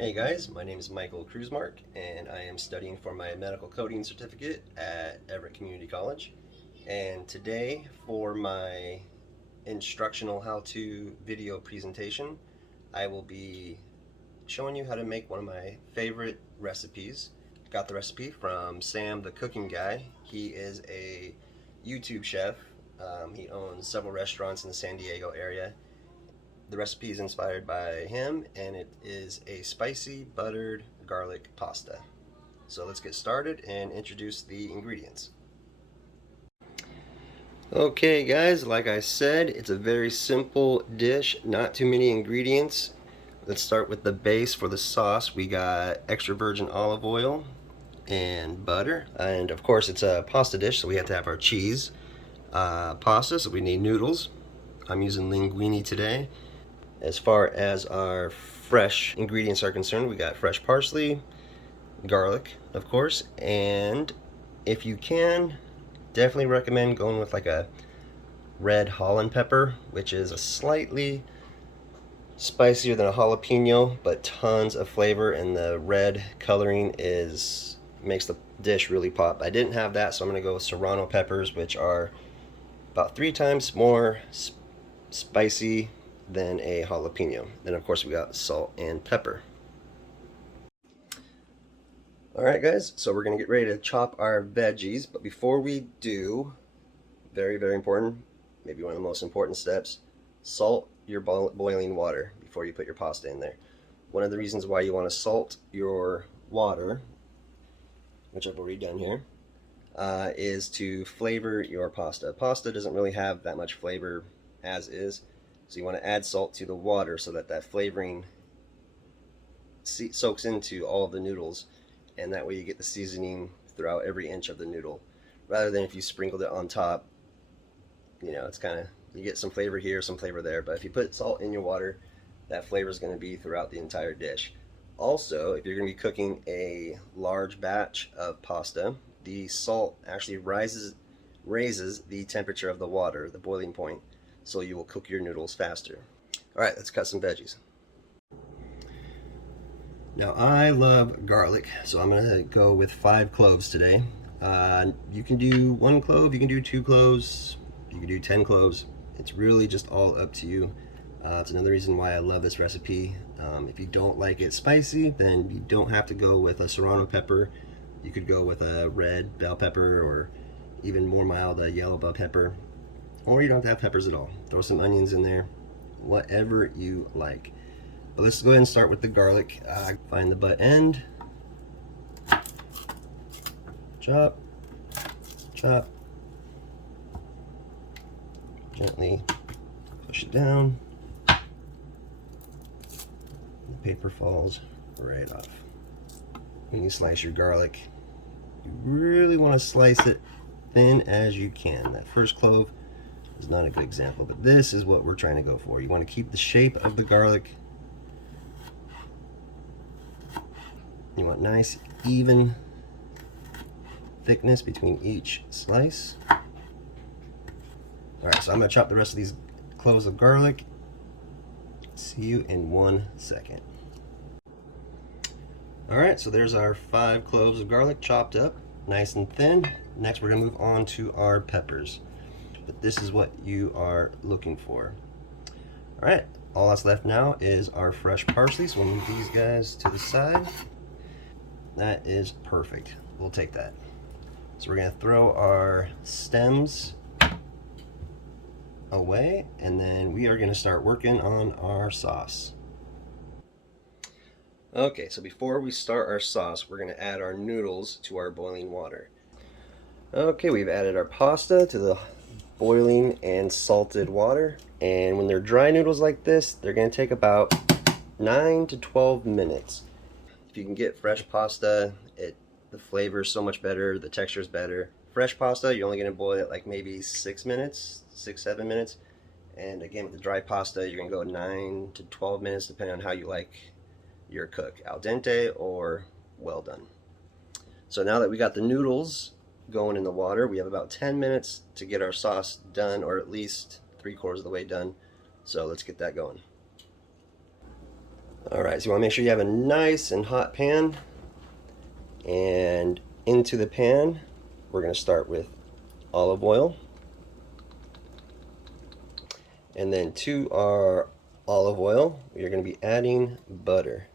Hey guys, my name is Michael Kruzmark and I am studying for my medical coding certificate at Everett Community College. And today for my instructional how-to video presentation, I will be showing you how to make one of my favorite recipes. Got the recipe from Sam the Cooking Guy. He is a YouTube chef. He owns several restaurants in the San Diego area. The recipe is inspired by him, and it is a spicy buttered garlic pasta. So let's get started and introduce the ingredients. Okay guys, like I said, it's a very simple dish, not too many ingredients. Let's start with the base for the sauce. We got extra virgin olive oil and butter, and of course it's a pasta dish, so we have to have our cheese. Pasta, so we need noodles. I'm using linguine today. As far as our fresh ingredients are concerned, we got fresh parsley, garlic, of course, and if you can, definitely recommend going with like a red Holland pepper, which is a slightly spicier than a jalapeno, but tons of flavor, and the red coloring makes the dish really pop. I didn't have that, so I'm gonna go with serrano peppers, which are about 3 times more spicy than a jalapeno. Then of course we got salt and pepper. Alright guys, so we're going to get ready to chop our veggies, but before we do, very important, maybe one of the most important steps, salt your boiling water before you put your pasta in there. One of the reasons why you want to salt your water, which I've already done here, is to flavor your pasta. Pasta doesn't really have that much flavor as is, so you want to add salt to the water so that that flavoring soaks into all of the noodles, and that way you get the seasoning throughout every inch of the noodle, rather than if you sprinkled it on top. You know, it's kind of, you get some flavor here, some flavor there, but if you put salt in your water, that flavor is going to be throughout the entire dish. Also, if you're going to be cooking a large batch of pasta, the salt actually raises the temperature of the water, the boiling point, so you will cook your noodles faster. Alright, let's cut some veggies. Now I love garlic, so I'm going to go with 5 cloves today. You can do 1 clove, you can do 2 cloves, you can do 10 cloves. It's really just all up to you. It's another reason why I love this recipe. If you don't like it spicy, then you don't have to go with a serrano pepper. You could go with a red bell pepper, or even more mild, a yellow bell pepper. Or you don't have to have peppers at all. Throw some onions in there, whatever you like. But let's go ahead and start with the garlic. Find the butt end. Chop, chop. Gently push it down. The paper falls right off. When you slice your garlic, you really want to slice it thin as you can. That first clove is not a good example, but this is what we're trying to go for. You want to keep the shape of the garlic. You want nice, even thickness between each slice. Alright, so I'm going to chop the rest of these cloves of garlic. See you in 1 second. Alright, so there's our 5 cloves of garlic chopped up, nice and thin. Next we're going to move on to our peppers. But this is what you are looking for. Alright, all that's left now is our fresh parsley, so we'll move these guys to the side. That is perfect. We'll take that. So we're going to throw our stems away, and then we are going to start working on our sauce. Okay, so before we start our sauce, we're going to add our noodles to our boiling water. Okay, we've added our pasta to the boiling and salted water, and when they're dry noodles like this, they're going to take about 9 to 12 minutes. If you can get fresh pasta, the flavor is so much better, the texture is better. Fresh pasta, you're only going to boil it like maybe 6 minutes, 6-7 minutes. And again, with the dry pasta, you're going to go 9 to 12 minutes, depending on how you like your cook, al dente or well done. So now that we got the noodles going in the water, we have about 10 minutes to get our sauce done, or at least 3/4 of the way done. So let's get that going. All right, so you want to make sure you have a nice and hot pan, and into the pan we're going to start with olive oil, and then to our olive oil we are going to be adding butter.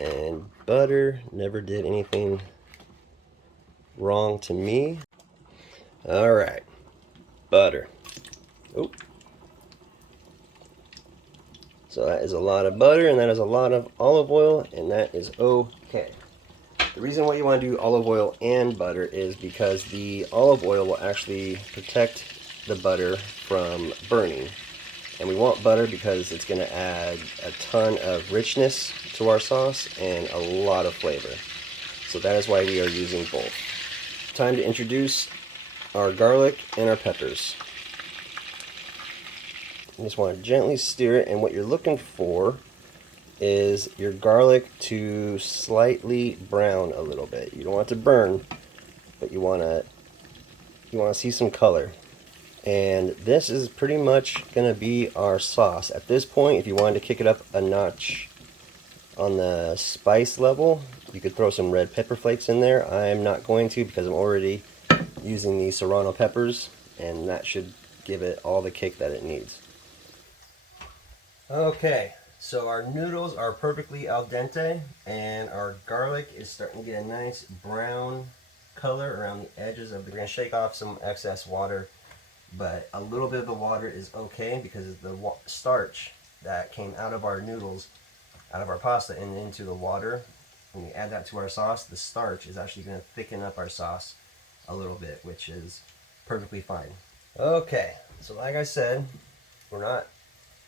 And butter never did anything wrong to me. All right, butter. Oh, so that is a lot of butter, and that is a lot of olive oil, and that is okay. The reason why you want to do olive oil and butter is because the olive oil will actually protect the butter from burning. And we want butter because it's going to add a ton of richness to our sauce and a lot of flavor. So that is why we are using both. Time to introduce our garlic and our peppers. You just want to gently stir it, and what you're looking for is your garlic to slightly brown a little bit. You don't want it to burn, but you want to see some color. And this is pretty much going to be our sauce. At this point, if you wanted to kick it up a notch on the spice level, you could throw some red pepper flakes in there. I'm not going to because I'm already using the serrano peppers, and that should give it all the kick that it needs. Okay, so our noodles are perfectly al dente, and our garlic is starting to get a nice brown color around the edges of the. We're going to shake off some excess water, but a little bit of the water is okay because the starch that came out of our noodles, out of our pasta, and into the water, when we add that to our sauce, the starch is actually going to thicken up our sauce a little bit, which is perfectly fine. Okay, so like I said, we're not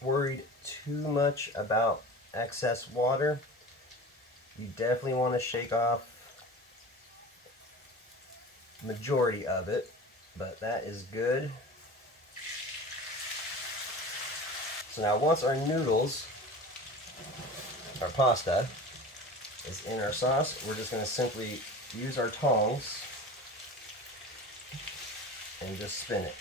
worried too much about excess water. You definitely want to shake off the majority of it, but that is good. So now once our noodles, our pasta, is in our sauce, we're just going to simply use our tongs and just spin it.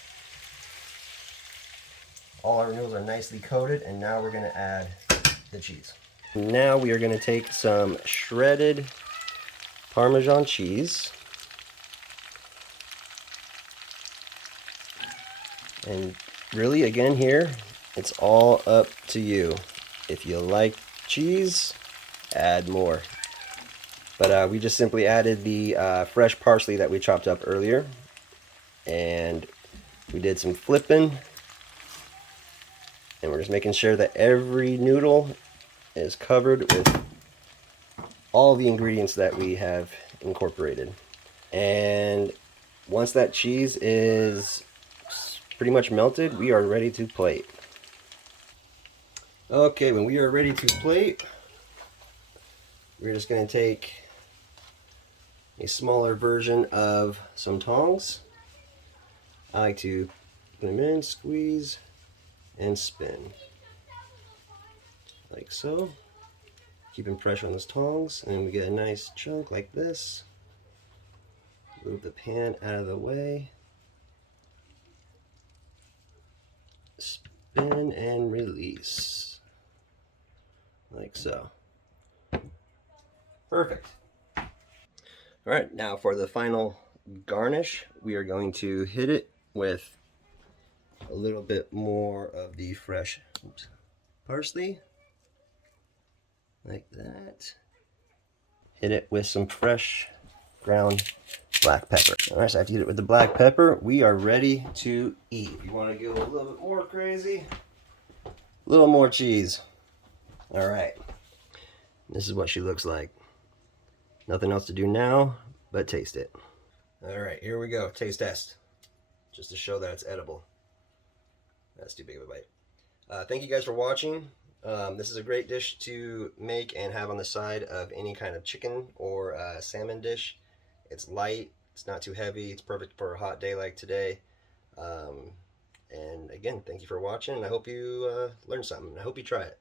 All our noodles are nicely coated, and now we're going to add the cheese. Now we are going to take some shredded Parmesan cheese, and really again here, it's all up to you. If you like cheese, add more. But we just simply added the fresh parsley that we chopped up earlier, and we did some flipping, and we're just making sure that every noodle is covered with all the ingredients that we have incorporated. And once that cheese is pretty much melted, we are ready to plate. Okay, when we are ready to plate, we're just going to take a smaller version of some tongs. I like to put them in, squeeze, and spin. Like so. Keeping pressure on those tongs, and then we get a nice chunk like this. Move the pan out of the way. Spin and release. Like so. Perfect. All right, now for the final garnish, we are going to hit it with a little bit more of the fresh parsley, like that. Hit it with some fresh ground black pepper. All right, so after you hit it with the black pepper, we are ready to eat. If you want to go a little bit more crazy, a little more cheese. All right, this is what she looks like. Nothing else to do now but taste it. All right, here we go. Taste test, just to show that it's edible. That's too big of a bite. Thank you guys for watching. This is a great dish to make and have on the side of any kind of chicken or salmon dish. It's light, it's not too heavy, it's perfect for a hot day like today. And again, thank you for watching, and I hope you learned something. I hope you try it.